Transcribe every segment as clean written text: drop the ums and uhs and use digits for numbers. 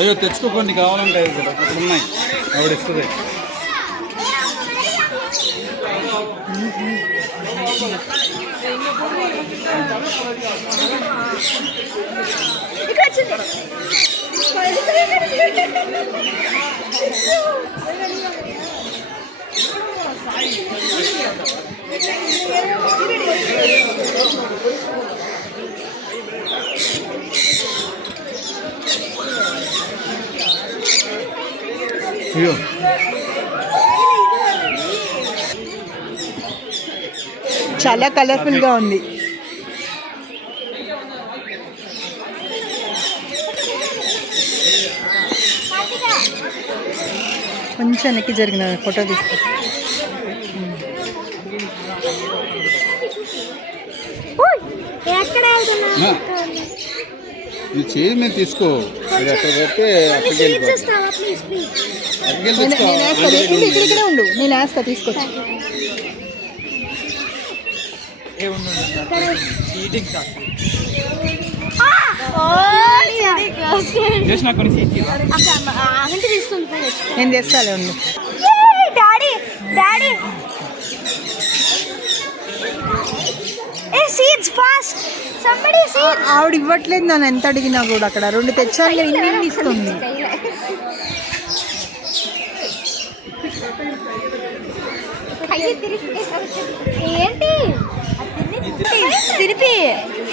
అయ్యో తెచ్చుకోండి కావాలంటే అక్కడ ఉన్నాయి ఆవిడ ఇస్తుంది. అయ్యో చాలా కలర్ఫుల్ గా ఉంది. కొంచెం వెనక్కి జరిగిన ఫోటో తీసుకో. నీ చేయి మీద తీసుకో. అక్కడ పెడితే ఇక్కడే ఉండు, నేను వేస్తా తీసుకో. నేను చేస్తాలే ఉండు. ఆవిడ ఇవ్వట్లేదు నన్ను ఎంత అడిగినా కూడా. అక్కడ 2 తెచ్చాను ఇన్ని ఇస్తుంది.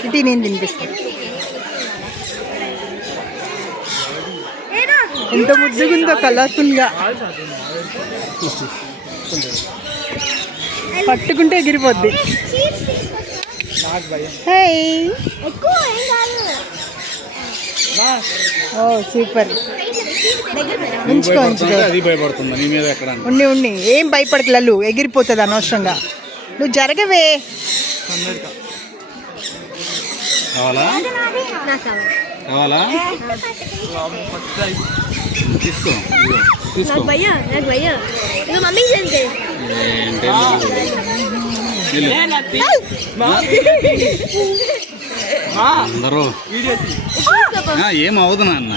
ఇటీ నేను తినిపిస్తాను. ఎంత ముద్దుగుందో కలర్ఫుల్ గా. పట్టుకుంటే ఎగిరిపోద్ది. ఓ సూపర్. ఉండి ఉండి ఏం భయపడకు లల్లు, ఎగిరిపోతుంది అనవసరంగా. నువ్వు జరగవే. కావాలా తీసుకో అందరూ. ఏమవుదు నాన్న.